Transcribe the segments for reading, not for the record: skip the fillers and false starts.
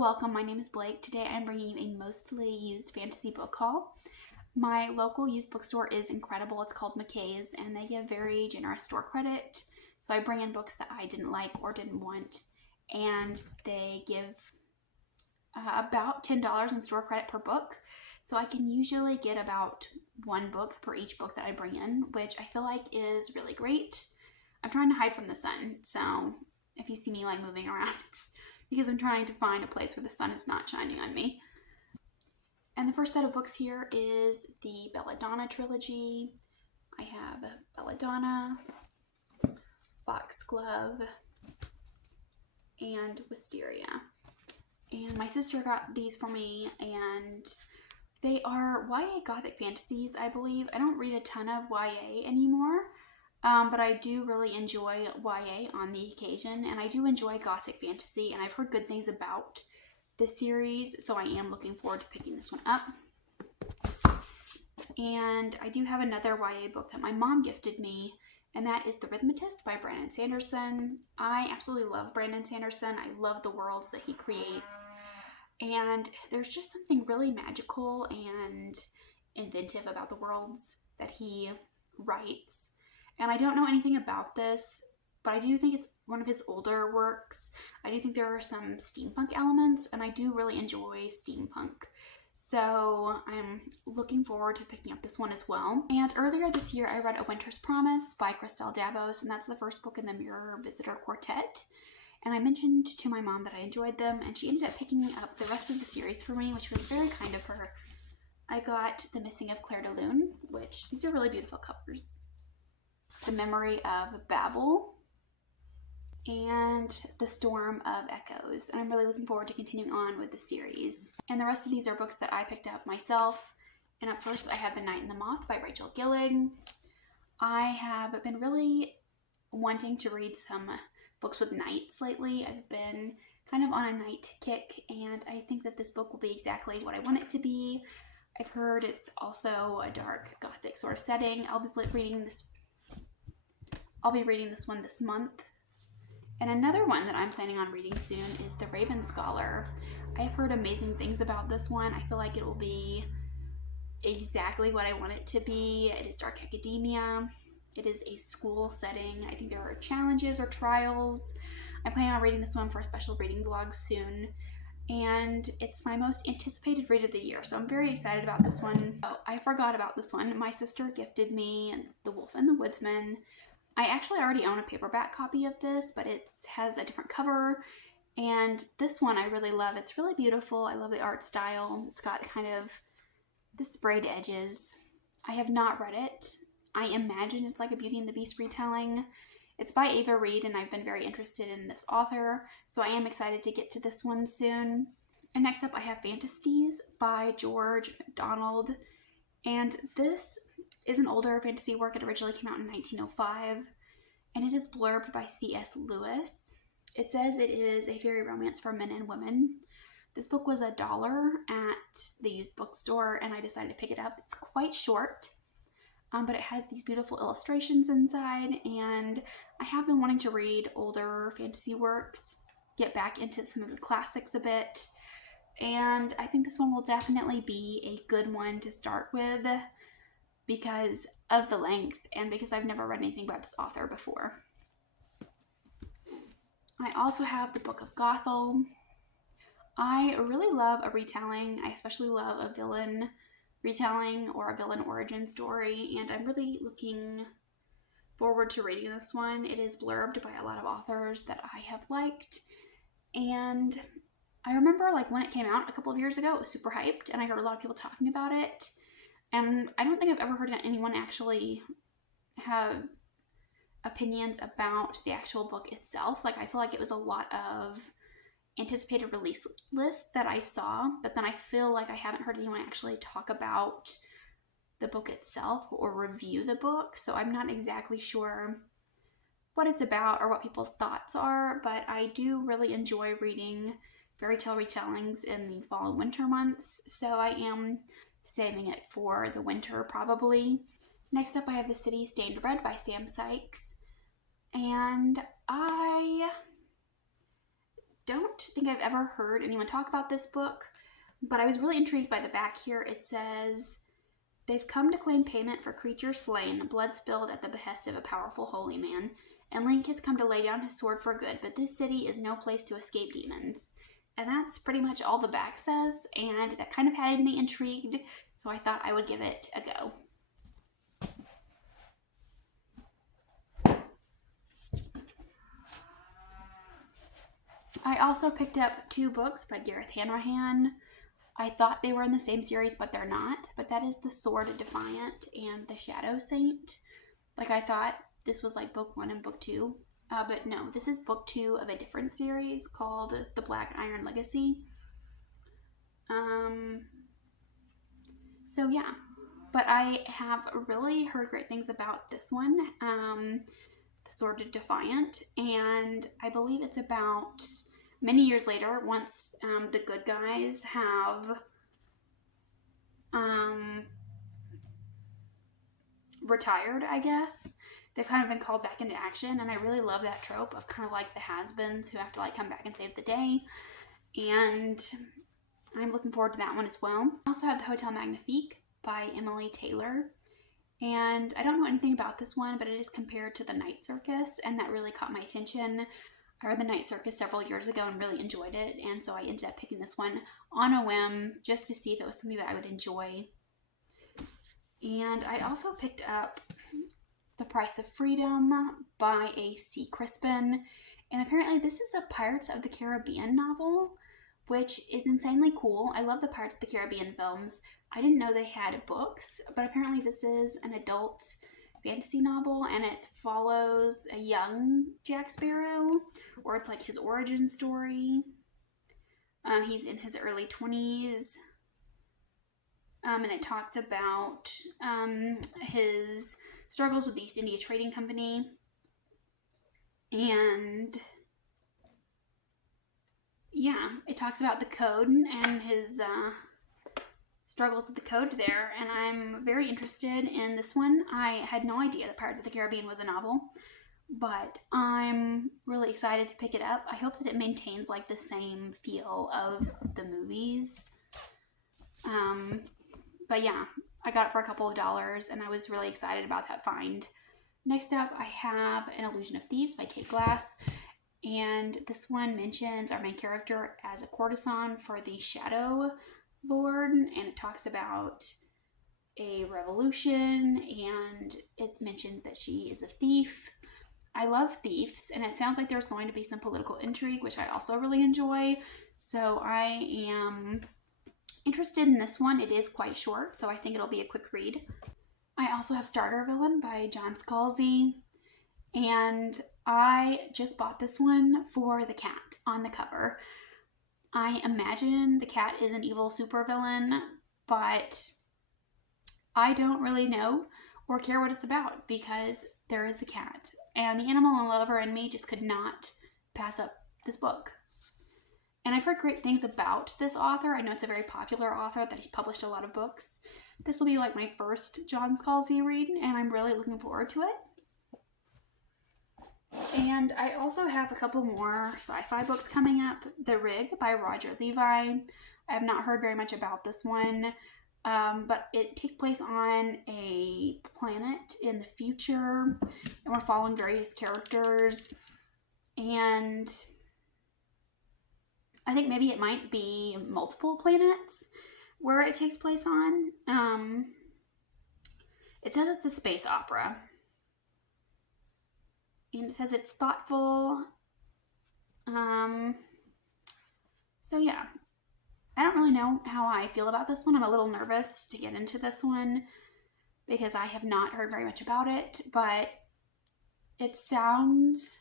welcome. My name is Blake. Today I'm bringing you a mostly used fantasy book haul. My local used bookstore is incredible. It's called McKay's and they give very generous store credit. So I bring in books that I didn't like or didn't want, and they give about $10 in store credit per book. So I can usually get about one book per each book that I bring in, which I feel like is really great. I'm trying to hide from the sun, so if you see me like moving around, it's because I'm trying to find a place where the sun is not shining on me. And the first set of books here is the Belladonna trilogy. I have Belladonna, Foxglove, and Wisteria. And my sister got these for me, and they are YA Gothic fantasies, I believe. I don't read a ton of YA anymore, but I do really enjoy YA on the occasion, and I do enjoy Gothic fantasy, and I've heard good things about this series, so I am looking forward to picking this one up. And I do have another YA book that my mom gifted me, and that is The Rhythmatist by Brandon Sanderson. I absolutely love Brandon Sanderson. I love the worlds that he creates, and there's just something really magical and inventive about the worlds that he writes. And I don't know anything about this, but I do think it's one of his older works. I do think there are some steampunk elements, and I do really enjoy steampunk. So I'm looking forward to picking up this one as well. And earlier this year, I read A Winter's Promise by Christelle Davos, and that's the first book in the Mirror Visitor Quartet. And I mentioned to my mom that I enjoyed them, and she ended up picking up the rest of the series for me, which was very kind of her. I got The Missing of Claire de Lune, which these are really beautiful covers. The Memory of Babel, and The Storm of Echoes. And I'm really looking forward to continuing on with the series. And the rest of these are books that I picked up myself. And up first I have The Night and the Moth by Rachel Gillig. I have been really wanting to read some books with knights lately. I've been kind of on a knight kick, and I think that this book will be exactly what I want it to be. I've heard it's also a dark gothic sort of setting. I'll be reading this one this month. And another one that I'm planning on reading soon is The Raven Scholar. I've heard amazing things about this one. I feel like it will be exactly what I want it to be. It is dark academia. It is a school setting. I think there are challenges or trials. I'm planning on reading this one for a special reading vlog soon. And it's my most anticipated read of the year, so I'm very excited about this one. Oh, I forgot about this one. My sister gifted me The Wolf and the Woodsman. I actually already own a paperback copy of this, but it has a different cover, and this one I really love. It's really beautiful. I love the art style. It's got kind of the sprayed edges. I have not read it. I imagine it's like a Beauty and the Beast retelling. It's by Ava Reid, and I've been very interested in this author, so I am excited to get to this one soon. And next up I have Fantasies by George MacDonald, and this is an older fantasy work. It originally came out in 1905, and it is blurbed by C.S. Lewis. It says it is a fairy romance for men and women. This book was $1 at the used bookstore, and I decided to pick it up. It's quite short, but it has these beautiful illustrations inside, and I have been wanting to read older fantasy works, get back into some of the classics a bit, and I think this one will definitely be a good one to start with because of the length and because I've never read anything by this author before. I also have The Book of Gothel. I really love a retelling. I especially love a villain retelling or a villain origin story, and I'm really looking forward to reading this one. It is blurbed by a lot of authors that I have liked, and I remember like when it came out a couple of years ago, it was super hyped, and I heard a lot of people talking about it. And I don't think I've ever heard anyone actually have opinions about the actual book itself. Like, I feel like it was a lot of anticipated release lists that I saw, but then I feel like I haven't heard anyone actually talk about the book itself or review the book. So I'm not exactly sure what it's about or what people's thoughts are, but I do really enjoy reading fairy tale retellings in the fall and winter months. So I am saving it for the winter probably. Next up I have The City Stained Red by Sam Sykes, and I don't think I've ever heard anyone talk about this book, but I was really intrigued by the back here. It says, they've come to claim payment for creatures slain, blood spilled at the behest of a powerful holy man, and Link has come to lay down his sword for good, but this city is no place to escape demons. And that's pretty much all the back says, and that kind of had me intrigued, so I thought I would give it a go. I also picked up 2 books by Gareth Hanrahan. I thought they were in the same series, but they're not. But that is The Sword of Defiant and The Shadow Saint. Like, I thought this was like book 1 and book 2. But no, this is book 2 of a different series called The Black Iron Legacy. So yeah. But I have really heard great things about this one. The Sword of Defiant. And I believe it's about many years later, once the good guys have retired, I guess. They've kind of been called back into action, and I really love that trope of kind of like the has-beens who have to like come back and save the day. And I'm looking forward to that one as well. I also have The Hotel Magnifique by Emily Taylor. And I don't know anything about this one, but it is compared to The Night Circus, and that really caught my attention. I read The Night Circus several years ago and really enjoyed it, and so I ended up picking this one on a whim just to see if it was something that I would enjoy. And I also picked up The Price of Freedom by A.C. Crispin, and apparently this is a Pirates of the Caribbean novel, which is insanely cool. I love the Pirates of the Caribbean films. I didn't know they had books, but apparently this is an adult fantasy novel, and it follows a young Jack Sparrow, or it's like his origin story. He's in his early 20s, and it talks about his struggles with the East India Trading Company, and yeah, it talks about the code and his struggles with the code there, and I'm very interested in this one. I had no idea that Pirates of the Caribbean was a novel, but I'm really excited to pick it up. I hope that it maintains like the same feel of the movies. But yeah, I got it for a couple of dollars, and I was really excited about that find. Next up, I have An Illusion of Thieves by Kate Glass, and this one mentions our main character as a courtesan for the Shadow Lord, and it talks about a revolution, and it mentions that she is a thief. I love thieves, and it sounds like there's going to be some political intrigue, which I also really enjoy, so I am interested in this one. It is quite short, so I think it'll be a quick read. I also have Starter Villain by John Scalzi, and I just bought this one for the cat on the cover. I imagine the cat is an evil supervillain, but I don't really know or care what it's about because there is a cat. And the animal lover in me just could not pass up this book. And I've heard great things about this author. I know it's a very popular author, that he's published a lot of books. This will be like my first John Scalzi read, and I'm really looking forward to it. And I also have a couple more sci-fi books coming up. The Rig by Roger Levi. I have not heard very much about this one, but it takes place on a planet in the future, and we're following various characters, and I think maybe it might be multiple planets where it takes place on. It says it's a space opera. And it says it's thoughtful. So yeah, I don't really know how I feel about this one. I'm a little nervous to get into this one because I have not heard very much about it, but it sounds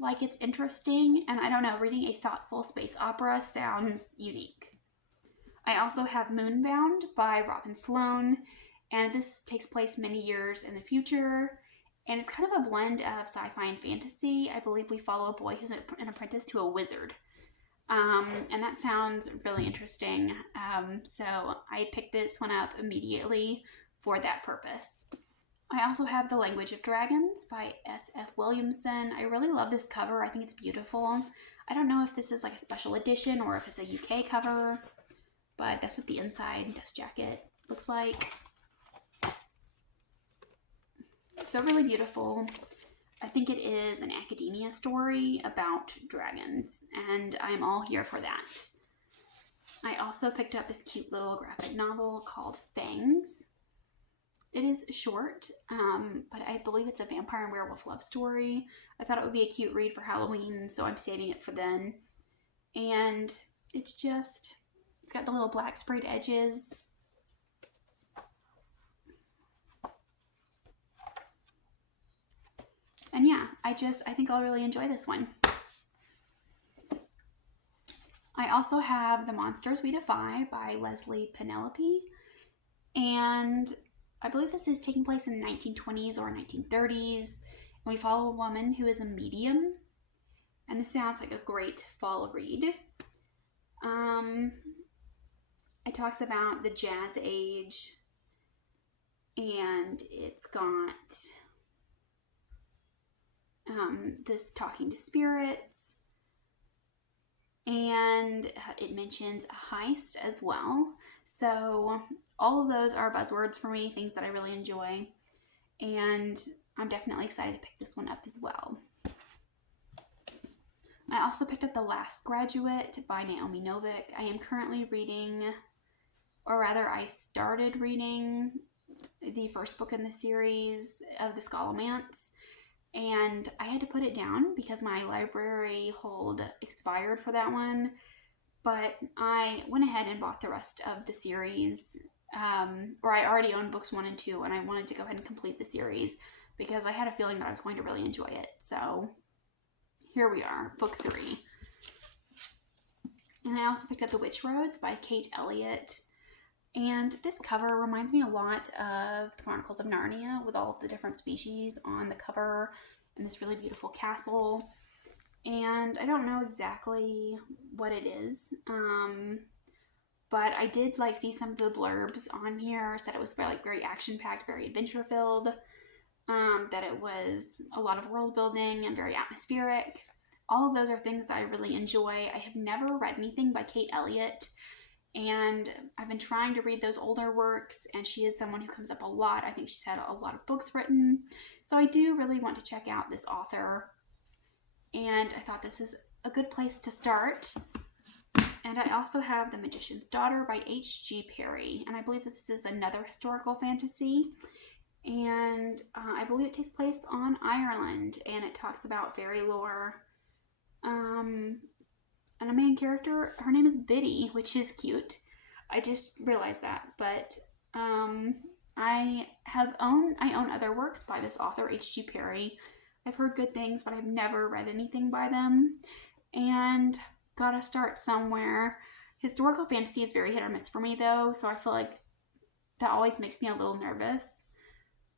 like it's interesting, and I don't know, reading a thoughtful space opera sounds unique. I also have Moonbound by Robin Sloan, and this takes place many years in the future. And it's kind of a blend of sci-fi and fantasy. I believe we follow a boy who's an apprentice to a wizard. And that sounds really interesting. So I picked this one up immediately for that purpose. I also have The Language of Dragons by S.F. Williamson. I really love this cover. I think it's beautiful. I don't know if this is like a special edition or if it's a UK cover, but that's what the inside dust jacket looks like. So really beautiful. I think it is an academia story about dragons, and I'm all here for that. I also picked up this cute little graphic novel called Fangs. It is short, but I believe it's a vampire and werewolf love story. I thought it would be a cute read for Halloween, so I'm saving it for then. And it's got the little black sprayed edges. And yeah, I think I'll really enjoy this one. I also have The Monsters We Defy by Lesley Penelope. And I believe this is taking place in the 1920s or 1930s. And we follow a woman who is a medium. And this sounds like a great fall read. It talks about the Jazz Age. And it's got this talking to spirits, and it mentions a heist as well. So all of those are buzzwords for me, things that I really enjoy, and I'm definitely excited to pick this one up as well. I also picked up The Last Graduate by Naomi Novik. I am currently reading, or rather I started reading the first book in the series of the Scholomance, and I had to put it down because my library hold expired for that one, but I went ahead and bought the rest of the series, or I already owned books 1 and 2, and I wanted to go ahead and complete the series because I had a feeling that I was going to really enjoy it. So here we are, book 3. And I also picked up The Witch Roads by Kate Elliott. And this cover reminds me a lot of the Chronicles of Narnia, with all of the different species on the cover and this really beautiful castle. And I don't know exactly what it is, but I did see some of the blurbs on here. Said it was very action-packed, very adventure-filled, that it was a lot of world building and very atmospheric. All of those are things that I really enjoy. I have never read anything by Kate Elliott, and I've been trying to read those older works, and she is someone who comes up a lot. I think she's had a lot of books written, so I do really want to check out this author, and I thought this is a good place to start. And I also have The Magician's Daughter by H.G. Perry, and I believe that this is another historical fantasy, and I believe it takes place on Ireland, and it talks about fairy lore. And a main character, her name is Biddy, which is cute. I just realized that, but I own other works by this author, H.G. Perry. I've heard good things, but I've never read anything by them, and gotta start somewhere. Historical fantasy is very hit or miss for me, though, so I feel like that always makes me a little nervous.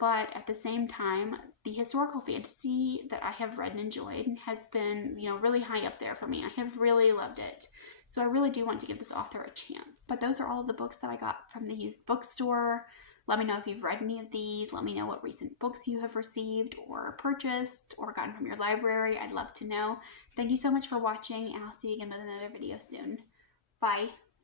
But at the same time, the historical fantasy that I have read and enjoyed has been, really high up there for me. I have really loved it. So I really do want to give this author a chance. But those are all of the books that I got from the used bookstore. Let me know if you've read any of these. Let me know what recent books you have received or purchased or gotten from your library. I'd love to know. Thank you so much for watching, and I'll see you again with another video soon. Bye.